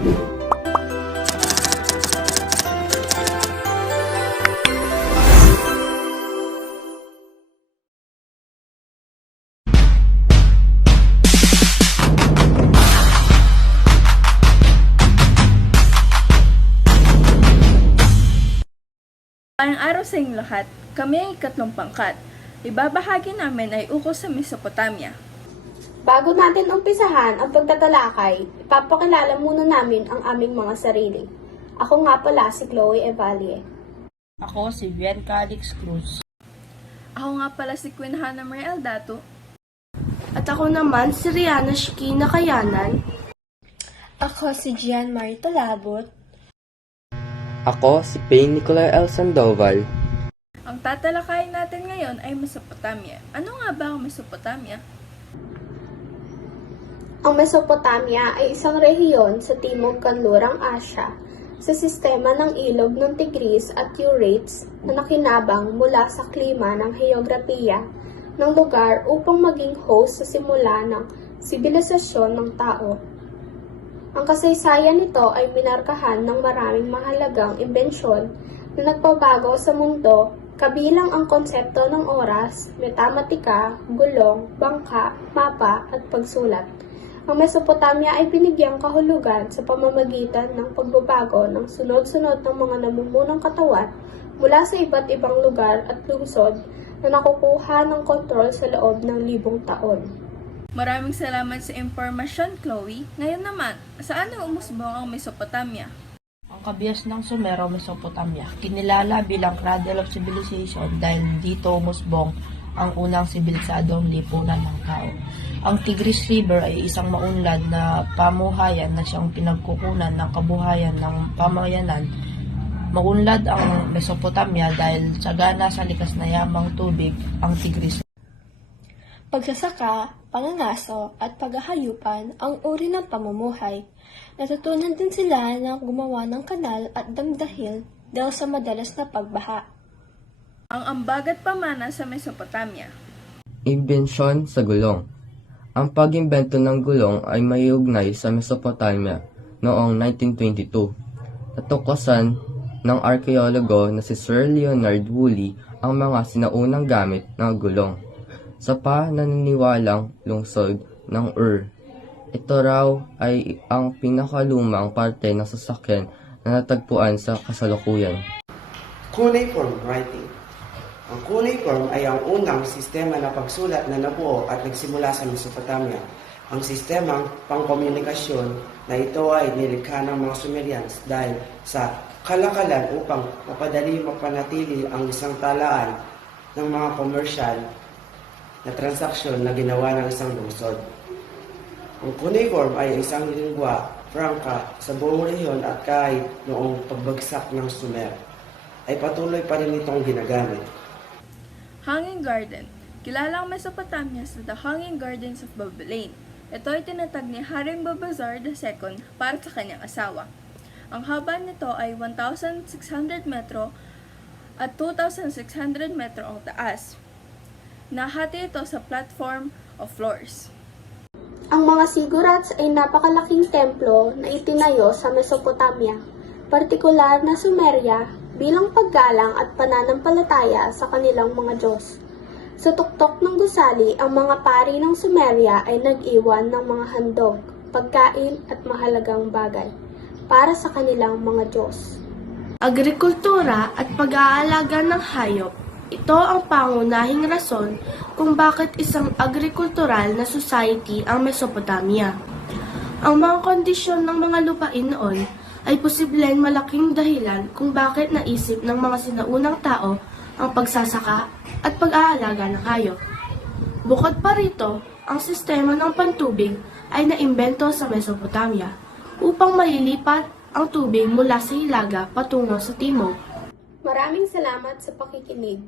Ang araw sa inyong lahat, kami ay ikatlong pangkat. Ibabahagi namin ay ukol sa Mesopotamia. Bago natin umpisahan ang pagtatalakay, ipapakilala muna namin ang aming mga sarili. Ako nga pala si Chloe Evalie. Ako si Bianca Alex Cruz. Ako nga pala si Queen Hannah Marie Aldato. At ako naman si Rihanna Shikina Kayanan. Ako si Gian Marie Talabot. Ako si Payne Nicolai L. Sandoval. Ang tatalakayin natin ngayon ay Mesopotamia. Ano nga ba ang Mesopotamia? Ang Mesopotamia ay isang rehiyon sa timog kanlurang Asya sa sistema ng ilog ng Tigris at Euphrates na nakinabang mula sa klima ng heograpiya ng lugar upang maging host sa simula ng sibilisasyon ng tao. Ang kasaysayan nito ay minarkahan ng maraming mahalagang imbensyon na nagpabago sa mundo, kabilang ang konsepto ng oras, matematika, gulong, bangka, mapa at pagsulat. Ang Mesopotamia ay binigyang kahulugan sa pamamagitan ng pagbabago ng sunod-sunod ng mga namumunang katawan mula sa iba't ibang lugar at lungsod na nakukuha ng kontrol sa loob ng libong taon. Maraming salamat sa impormasyon, Chloe. Ngayon naman, saan umusbong ang Mesopotamia? Ang kabias ng Sumero, Mesopotamia, kinilala bilang cradle of civilization dahil dito umusbong ang unang sibilisadong lipunan ng tao. Ang Tigris River ay isang maunlad na pamuhayan na siyang pinagkukunan ng kabuhayan ng pamayanan. Maunlad ang Mesopotamia dahil sagana sa likas na yamang tubig ang Tigris. Pagsasaka, pangangaso at paghahayupan ang uri ng pamumuhay. Natutunan din sila na gumawa ng kanal at damdahil dahil sa madalas na pagbaha. Ang ambagat pamana sa Mesopotamia. Imbensyon sa gulong. Ang pag-imbento ng gulong ay may ugnay sa Mesopotamia noong 1922. Natuklasan ng arkeologo na si Sir Leonard Woolley ang mga sinaunang gamit ng gulong sa pananiniwalang lungsod ng Ur. Ito raw ay ang pinakalumang parte ng sasakyan na natagpuan sa kasalukuyan. Cuneiform writing. Ang cuneiform ay ang unang sistema na pagsulat na nabuo at nagsimula sa Mesopotamia. Ang sistemang pangkomunikasyon na ito ay nilikha ng mga Sumerians dahil sa kalakalan upang mapadali mapanatili ang isang talaan ng mga komersyal na transaksyon na ginawa ng isang lungsod. Ang cuneiform ay isang lingwa franca sa buong rehiyon at kahit noong pagbagsak ng Sumer, ay patuloy pa rin itong ginagamit. Hanging Garden. Kilala ang Mesopotamia sa The Hanging Gardens of Babylon. Ito ay tinatag ni Haring Babazar II para sa kanyang asawa. Ang haba nito ay 1,600 metro at 2,600 metro ang taas. Nahati ito sa platform of floors. Ang mga sigurats ay napakalaking templo na itinayo sa Mesopotamia, partikular na Sumeria, bilang paggalang at pananampalataya sa kanilang mga Diyos. Sa tuktok ng gusali, ang mga pari ng Sumeria ay nag-iwan ng mga handog, pagkain at mahalagang bagay para sa kanilang mga Diyos. Agrikultura at pag-aalaga ng hayop. Ito ang pangunahing rason kung bakit isang agrikultural na society ang Mesopotamia. Ang mga kondisyon ng mga lupain noon ay posibleng malaking dahilan kung bakit naisip ng mga sinaunang tao ang pagsasaka at pag-aalaga ng hayop. Bukod pa rito, ang sistema ng pantubig ay naimbento sa Mesopotamia upang mailipat ang tubig mula sa hilaga patungo sa timog. Maraming salamat sa pakikinig.